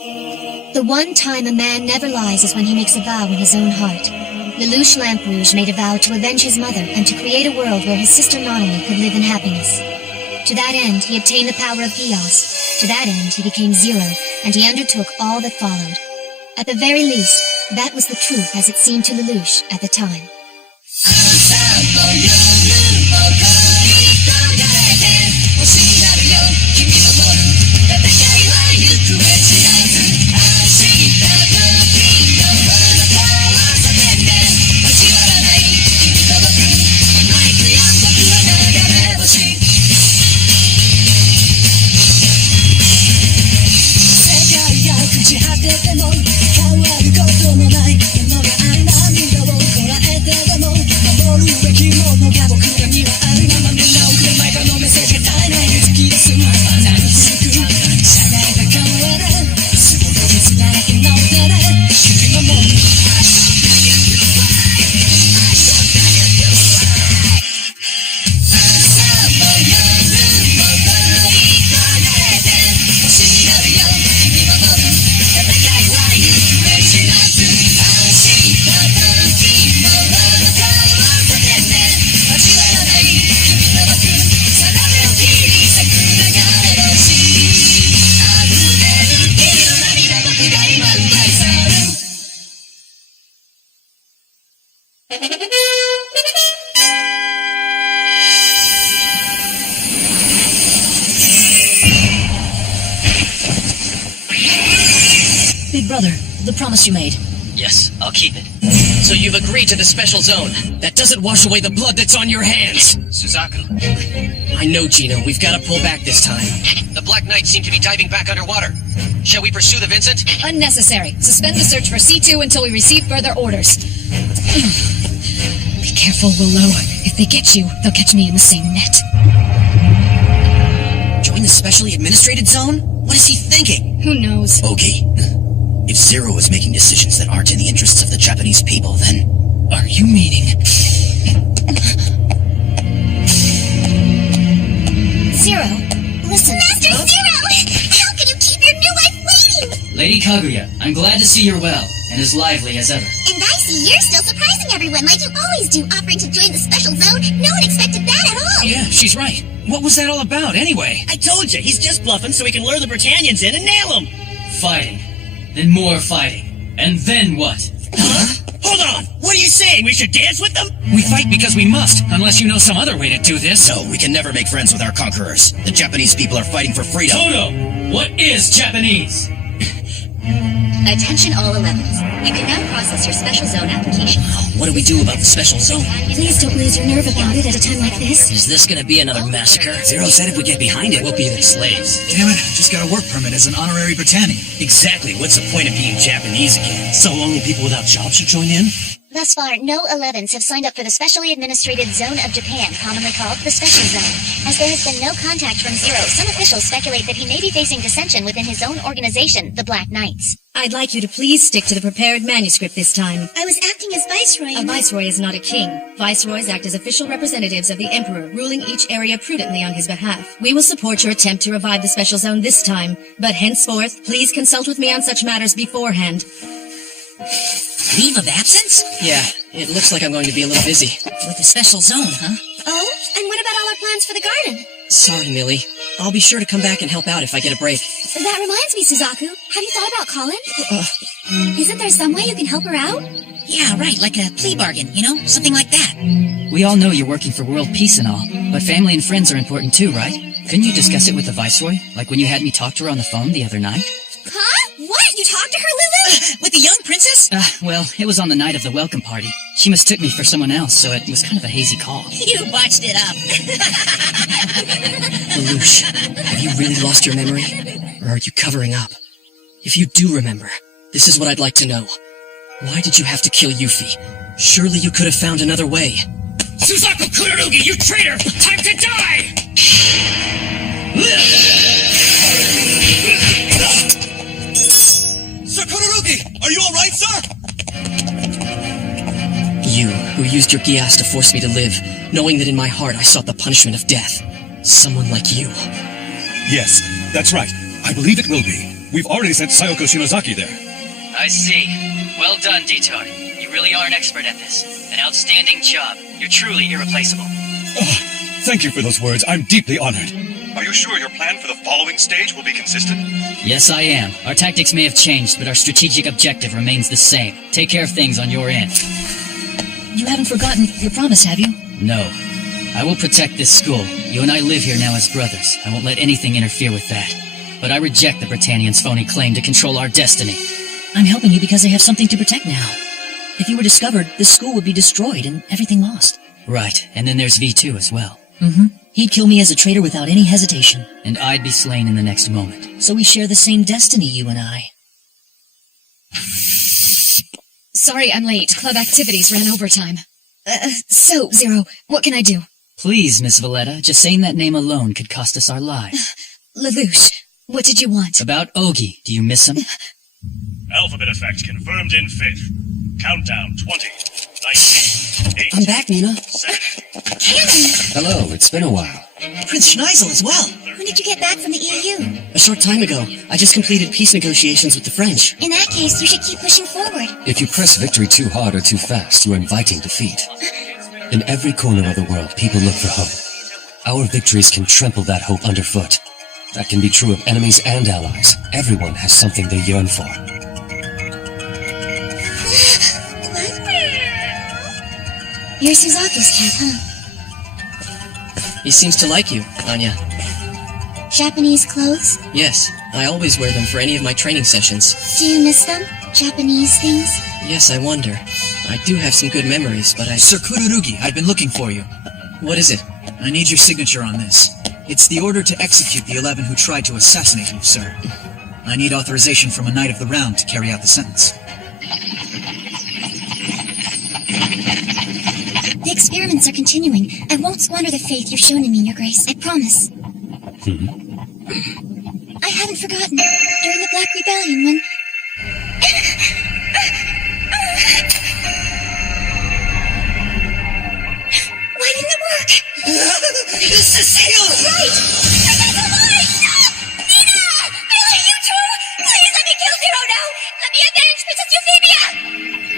The one time a man never lies is when he makes a vow in his own heart. Lelouch Lamperouge made a vow to avenge his mother and to create a world where his sister Nautilus could live in happiness. To that end, he obtained the power of Eos. To that end, he became Zero, and he undertook all that followed. At the very least, that was the truth as it seemed to Lelouch at the time. Big brother, the promise you made. Yes, I'll keep it. So you've agreed to the special zone. That doesn't wash away the blood that's on your hands. Suzaku. I know, Gino. We've got to pull back this time. The Black Knights seem to be diving back underwater. Shall we pursue the Vincent? Unnecessary. Suspend the search for C2 until we receive further orders. Be careful, Willow. If they get you, they'll catch me in the same net. Join the specially administrated zone? What is he thinking? Who knows? Ogi, if Zero is making decisions that aren't in the interests of the Japanese people, then... Are you meaning... Zero, listen. Master Zero! How can you keep your new wife waiting? Lady Kaguya, I'm glad to see you're well, and as lively as ever. And I see you're still surprising everyone like you always do, offering to join the special zone. No one expected that at all. Yeah, she's right. What was that all about, anyway? I told you, he's just bluffing so he can lure the Britannians in and nail them! Fighting. Then more fighting. And then what? Huh? Hold on! What are you saying? We should dance with them? We fight because we must, unless you know some other way to do this. No, we can never make friends with our conquerors. The Japanese people are fighting for freedom. Toto! What is Japanese? Attention all 11s. You can now process your special zone application. What do we do about the special zone? Please don't lose your nerve about it at a time like this. Is this gonna be another massacre? Zero said if we get behind it, We'll be their slaves. Damn it, just got a work permit as an honorary Britannian. Exactly. What's the point of being Japanese again? So only people without jobs should join in? Thus far, no 11s have signed up for the Specially Administrated Zone of Japan, commonly called the Special Zone. As there has been no contact from Zero, some officials speculate that he may be facing dissension within his own organization, the Black Knights. I'd like you to please stick to the prepared manuscript this time. I was acting as Viceroy. A viceroy is not a king. Viceroys act as official representatives of the Emperor, ruling each area prudently on his behalf. We will support your attempt to revive the special zone this time, but henceforth, please consult with me on such matters beforehand. Leave of absence? Yeah, it looks like I'm going to be a little busy. With the special zone, huh? Oh, and what about all our plans for the garden? Sorry, Millie. I'll be sure to come back and help out if I get a break. That reminds me, Suzaku. Have you thought about Colin? Isn't there some way you can help her out? Yeah, right, like a plea bargain, you know? Something like that. We all know you're working for world peace and all, but family and friends are important too, right? Couldn't you discuss it with the Viceroy? Like when you had me talk to her on the phone the other night? Huh? What? You talked to her, Lulu? With the young princess? Well, it was on the night of the welcome party. She mistook me for someone else, so it was kind of a hazy call. You botched it up. Lelouch, have you really lost your memory? Or are you covering up? If you do remember, this is what I'd like to know. Why did you have to kill Yuffie? Surely you could have found another way. Suzaku Kururugi, you traitor! Time to die! Sir Kururugi, are you alright, sir? You, who used your Gias to force me to live, knowing that in my heart I sought the punishment of death. Someone like you. Yes, that's right. I believe it will be. We've already sent Sayoko Shinozaki there. I see. Well done, Detour. You really are an expert at this. An outstanding job. You're truly irreplaceable. Oh, thank you for those words. I'm deeply honored. Are you sure your plan for the following stage will be consistent? Yes, I am. Our tactics may have changed, but our strategic objective remains the same. Take care of things on your end. You haven't forgotten your promise, have you? No. I will protect this school. You and I live here now as brothers. I won't let anything interfere with that. But I reject the Britannians' phony claim to control our destiny. I'm helping you because I have something to protect now. If you were discovered, this school would be destroyed and everything lost. Right, and then there's V2 as well. He'd kill me as a traitor without any hesitation. And I'd be slain in the next moment. So we share the same destiny, you and I. Sorry I'm late. Club activities ran overtime. So, Zero, what can I do? Please, Miss Valletta, just saying that name alone could cost us our lives. Lelouch, what did you want? About Ogi, do you miss him? Alphabet effect confirmed in fifth. Countdown 20, 19, 8, I'm back, Nina. 7. Hello, it's been a while. Prince Schneisel as well. When did you get back from the EU? A short time ago, I just completed peace negotiations with the French. In that case, you should keep pushing forward. If you press victory too hard or too fast, you are inviting defeat. In every corner of the world, people look for hope. Our victories can trample that hope underfoot. That can be true of enemies and allies. Everyone has something they yearn for. You're Suzaku's cat, huh? He seems to like you, Anya. Japanese clothes? Yes, I always wear them for any of my training sessions. Do you miss them? Japanese things? Yes, I wonder. I do have some good memories, but Sir Kururugi, I've been looking for you. What is it? I need your signature on this. It's the order to execute the 11 who tried to assassinate you, sir. I need authorization from a Knight of the Round to carry out the sentence. The experiments are continuing. I won't squander the faith you've shown in me, Your Grace. I promise. I haven't forgotten. During the Black Rebellion, when... Why didn't it work? Cecile! Right! Your guy's alive! Stop! Nina! Billy, you two! Please let me kill Zero now! Let me avenge Princess Euphemia!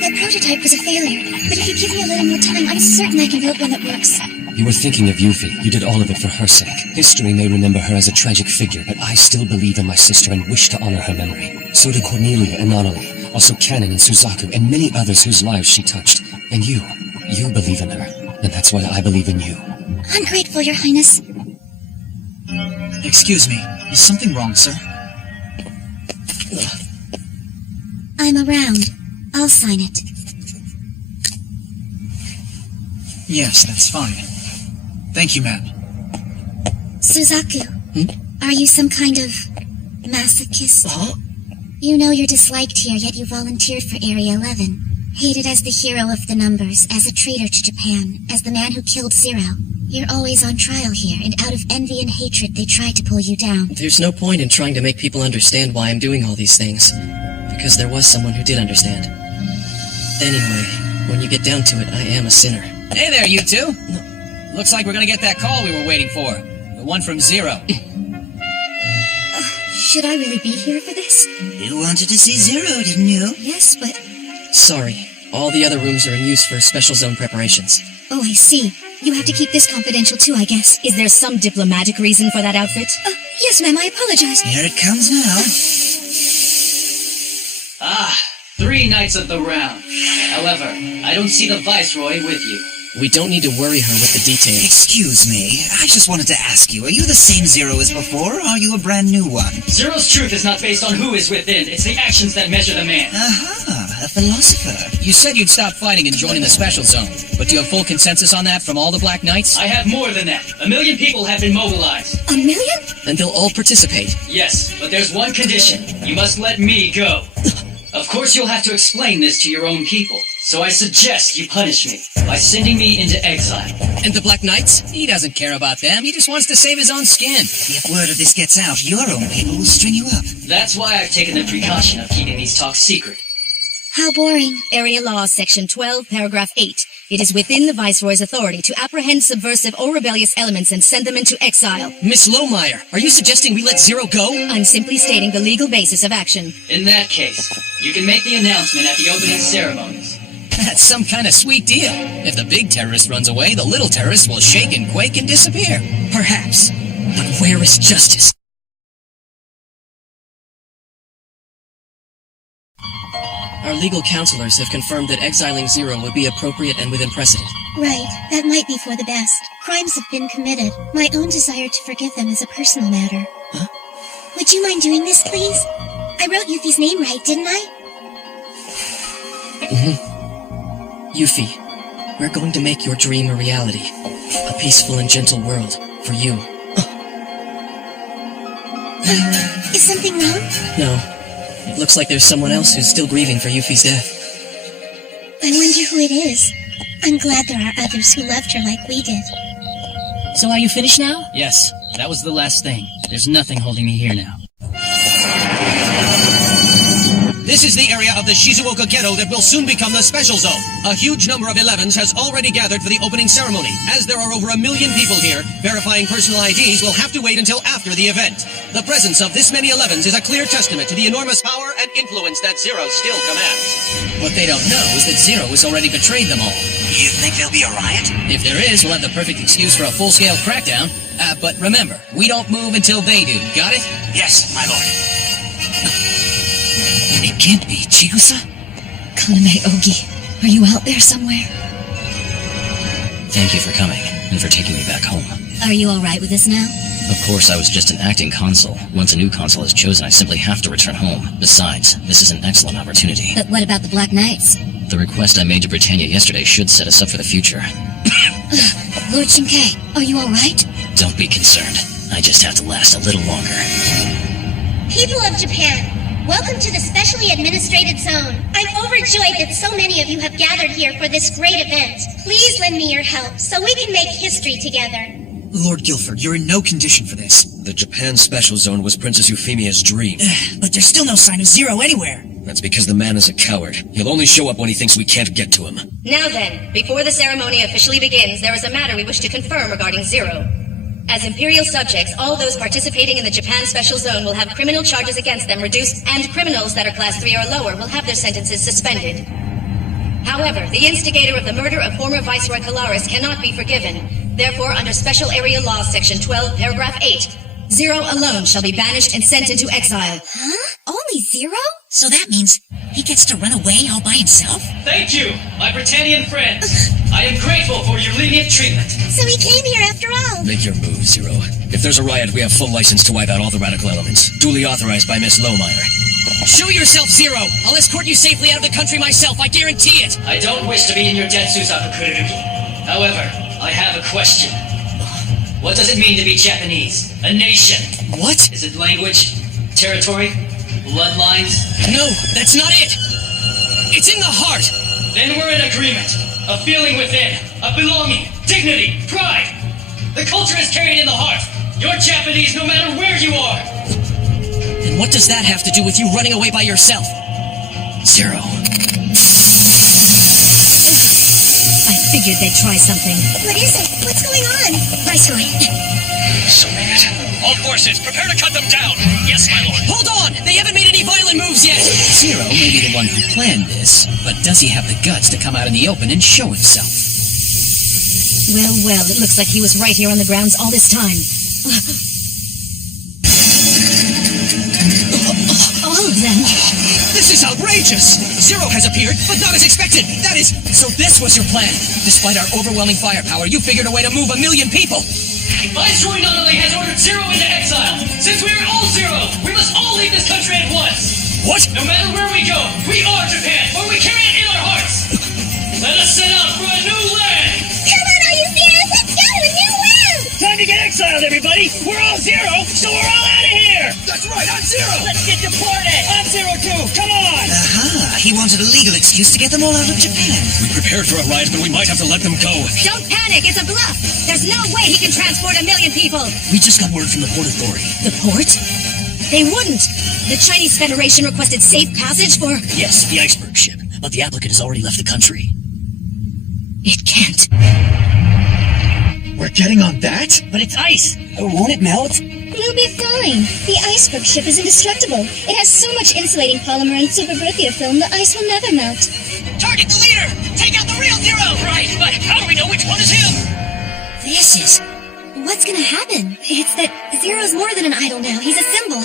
That prototype was a failure, but if you give me a little more time, I'm certain I can build one that works. You were thinking of Yuffie. You did all of it for her sake. History may remember her as a tragic figure, but I still believe in my sister and wish to honor her memory. So do Cornelia and Nonali, also Kanon and Suzaku, and many others whose lives she touched. And you believe in her, and that's why I believe in you. I'm grateful, Your Highness. Excuse me, is something wrong, sir? I'm around. I'll sign it. Yes, that's fine. Thank you, ma'am. Suzaku, are you some kind of masochist? Huh? You know you're disliked here, yet you volunteered for Area 11. Hated as the hero of the numbers, as a traitor to Japan, as the man who killed Zero. You're always on trial here, and out of envy and hatred they try to pull you down. There's no point in trying to make people understand why I'm doing all these things. Because there was someone who did understand. Anyway, when you get down to it, I am a sinner. Hey there, you two! Looks like we're gonna get that call we were waiting for. The one from Zero. Should I really be here for this? You wanted to see Zero, didn't you? Yes, but... Sorry. All the other rooms are in use for special zone preparations. Oh, I see. You have to keep this confidential too, I guess. Is there some diplomatic reason for that outfit? Yes, ma'am, I apologize. Here it comes now. 3 Knights of the Round. However, I don't see the Viceroy with you. We don't need to worry her with the details. Excuse me, I just wanted to ask you, are you the same Zero as before, or are you a brand new one? Zero's truth is not based on who is within, it's the actions that measure the man. Aha, a philosopher. You said you'd stop fighting and join in the special zone, but do you have full consensus on that from all the Black Knights? I have more than that. 1 million people have been mobilized. 1 million? And they'll all participate. Yes, but there's one condition. You must let me go. Of course you'll have to explain this to your own people. So I suggest you punish me by sending me into exile. And the Black Knights? He doesn't care about them. He just wants to save his own skin. If word of this gets out, your own people will string you up. That's why I've taken the precaution of keeping these talks secret. How boring. Area Law, Section 12, Paragraph 8. It is within the Viceroy's authority to apprehend subversive or rebellious elements and send them into exile. Miss Lohmeyer, are you suggesting we let Zero go? I'm simply stating the legal basis of action. In that case, you can make the announcement at the opening ceremonies. That's some kind of sweet deal. If the big terrorist runs away, the little terrorist will shake and quake and disappear. Perhaps. But where is justice? Our legal counselors have confirmed that exiling Zero would be appropriate and within precedent. Right, that might be for the best. Crimes have been committed. My own desire to forgive them is a personal matter. Huh? Would you mind doing this, please? I wrote Yuffie's name right, didn't I? Yuffie, we're going to make your dream a reality. A peaceful and gentle world for you. Is something wrong? No. It looks like there's someone else who's still grieving for Yuffie's death. I wonder who it is. I'm glad there are others who loved her like we did. So are you finished now? Yes, that was the last thing. There's nothing holding me here now. This is the area of the Shizuoka Ghetto that will soon become the Special Zone. A huge number of 11s has already gathered for the opening ceremony. As there are over 1 million people here, verifying personal IDs will have to wait until after the event. The presence of this many 11s is a clear testament to the enormous power and influence that Zero still commands. What they don't know is that Zero has already betrayed them all. You think there'll be a riot? If there is, we'll have the perfect excuse for a full-scale crackdown. But remember, we don't move until they do. Got it? Yes, my lord. It can't be Chigusa. Kaname Ogi, are you out there somewhere? Thank you for coming, and for taking me back home. Are you alright with this now? Of course, I was just an acting consul. Once a new consul is chosen, I simply have to return home. Besides, this is an excellent opportunity. But what about the Black Knights? The request I made to Britannia yesterday should set us up for the future. Lord Shinkei, are you alright? Don't be concerned. I just have to last a little longer. People of Japan, welcome to the specially administrated zone. I'm overjoyed that so many of you have gathered here for this great event. Please lend me your help so we can make history together. Lord Guilford, you're in no condition for this. The Japan Special Zone was Princess Euphemia's dream. But there's still no sign of Zero anywhere. That's because the man is a coward. He'll only show up when he thinks we can't get to him. Now then, before the ceremony officially begins, there is a matter we wish to confirm regarding Zero. As Imperial subjects, all those participating in the Japan Special Zone will have criminal charges against them reduced, and criminals that are Class 3 or lower will have their sentences suspended. However, the instigator of the murder of former Viceroy Kalaris cannot be forgiven. Therefore, under Special Area Law Section 12, Paragraph 8, Zero alone shall be banished and sent into exile. Huh? Only Zero? So that means he gets to run away all by himself? Thank you, my Britannian friends. I am grateful for your lenient treatment. So he came here after all. Make your move, Zero. If there's a riot, we have full license to wipe out all the radical elements. Duly authorized by Miss Lohmeyer. Show yourself, Zero! I'll escort you safely out of the country myself, I guarantee it! I don't wish to be in your debt, Suzaku Kururugi. However, I have a question. What does it mean to be Japanese? A nation? What? Is it language? Territory? Bloodlines? No, that's not it! It's in the heart! Then we're in agreement. A feeling within. A belonging. Dignity. Pride. The culture is carried in the heart. You're Japanese no matter where you are. And what does that have to do with you running away by yourself? Zero. I figured they'd try something. What is it? What's going on? Viceroy. So be it. All forces, prepare to cut them down! Yes, my lord. Hold on! They haven't made any violent moves yet! Zero may be the one who planned this, but does he have the guts to come out in the open and show himself? Well, it looks like he was right here on the grounds all this time. All of them. This is outrageous! Zero has appeared, but not as expected! That is, so this was your plan! Despite our overwhelming firepower, you figured a way to move 1 million people! Viceroy Nonali has ordered Zero into exile. Since we are all Zero, we must all leave this country at once. What? No matter where we go, we are Japan, for we carry it in our hearts. Let us set out for a new land. Come on, are you serious? Let's go to a new land! Time to get exiled, everybody. We're all Zero, so we're all out of here. That's right, I'm Zero! Let's get deported. I'm Zero too. Come on. Aha, he wanted a legal excuse to get them all out of Japan. We prepared for a riot, but we might have to let them go. Don't panic, it's a bluff! There's no way he can transport 1 million people! We just got word from the Port Authority. The port? They wouldn't! The Chinese Federation requested safe passage for... Yes, the iceberg ship, but the applicant has already left the country. It can't. We're getting on that? But it's ice! Won't it melt? We'll be fine. The iceberg ship is indestructible. It has so much insulating polymer and superberthia film the ice will never melt. Target the leader! Take out the real Zero! Right, but how do we know which one is him? This is... What's gonna happen? It's that Zero's more than an idol now. He's a symbol.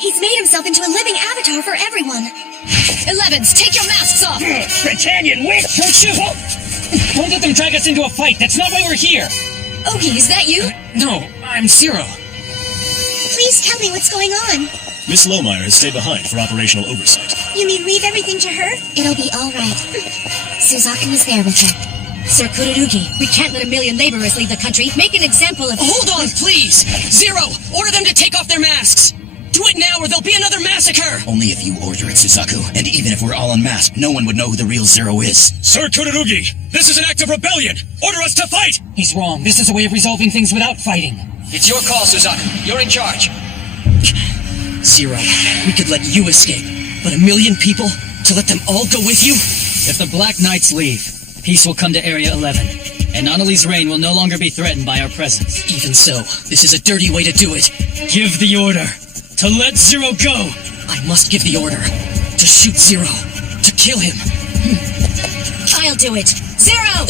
He's made himself into a living avatar for everyone. 11s, take your masks off! Britannian witch! Don't shoot! Don't let them drag us into a fight. That's not why we're here. Ogie, is that you? No, I'm Zero. Please tell me what's going on. Miss Lohmeyer has stayed behind for operational oversight. You mean leave everything to her? It'll be all right. Suzaku is there with her. Sir Kururugi, we can't let a million laborers leave the country. Make an example of... Hold on, please! Zero! Order them to take off their masks! Do it now or there'll be another massacre! Only if you order it, Suzaku. And even if we're all unmasked, no one would know who the real Zero is. Sir Kururugi, this is an act of rebellion! Order us to fight! He's wrong. This is a way of resolving things without fighting. It's your call, Suzaku. You're in charge. Zero, we could let you escape, but a million people? To let them all go with you? If the Black Knights leave, peace will come to Area 11, and Annalie's reign will no longer be threatened by our presence. Even so, this is a dirty way to do it. Give the order to let Zero go! I must give the order to shoot Zero, to kill him. I'll do it. Zero!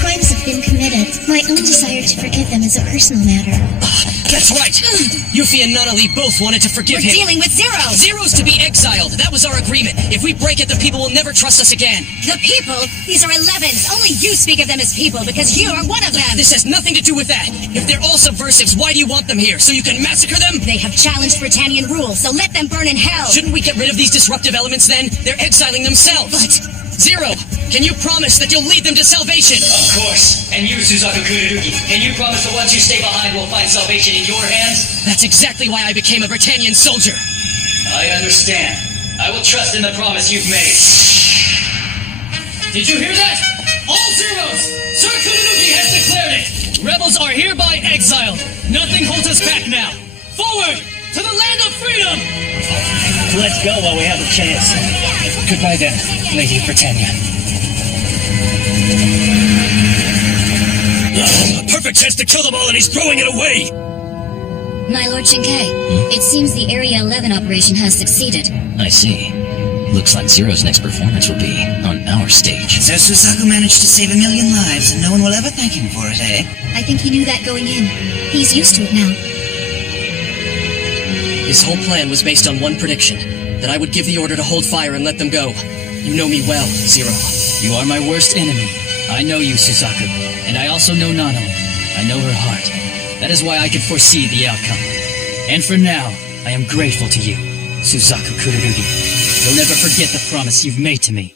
Crimes have been committed. My own desire to forgive them is a personal matter. That's right! Yuffie and Nunnally both wanted to forgive We're him. dealing with Zero! Zero's to be exiled. That was our agreement. If we break it, the people will never trust us again. The people? These are 11s. Only you speak of them as people because you are one of them. This has nothing to do with that. If they're all subversives, why do you want them here? So you can massacre them? They have challenged Britannian rule, so let them burn in hell. Shouldn't we get rid of these disruptive elements then? They're exiling themselves. But... Zero, can you promise that you'll lead them to salvation? Of course. And you, Suzaku Kururugi, can you promise the ones who stay behind will find salvation in your hands? That's exactly why I became a Britannian soldier. I understand. I will trust in the promise you've made. Did you hear that? All Zeros! Sir Kururugi has declared it! Rebels are hereby exiled. Nothing holds us back now. Forward! To the land of freedom! Let's go while we have a chance. Goodbye then, Lady Britannia. A perfect chance to kill them all and he's throwing it away! My Lord Shinkei, it seems the Area 11 operation has succeeded. I see. Looks like Zero's next performance will be on our stage. So Suzaku managed to save 1 million lives and no one will ever thank him for it, eh? I think he knew that going in. He's used to it now. His whole plan was based on one prediction, that I would give the order to hold fire and let them go. You know me well, Zero. You are my worst enemy. I know you, Suzaku. And I also know Nano. I know her heart. That is why I could foresee the outcome. And for now, I am grateful to you, Suzaku Kururugi. You'll never forget the promise you've made to me.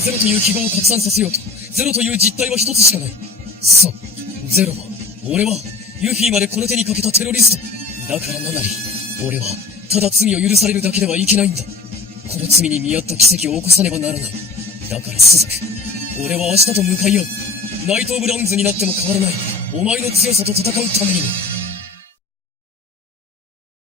ゼロという記号を拡散させようと、ゼロという実態は一つしかない。そう、ゼロは、俺は、ユフィまでこの手にかけたテロリスト。だからナナリ、俺は、ただ罪を許されるだけではいけないんだ。この罪に見合った奇跡を起こさねばならない。だからスザク、俺は明日と向かい合う。ナイト・オブ・ラウンズになっても変わらない。お前の強さと戦うためにも。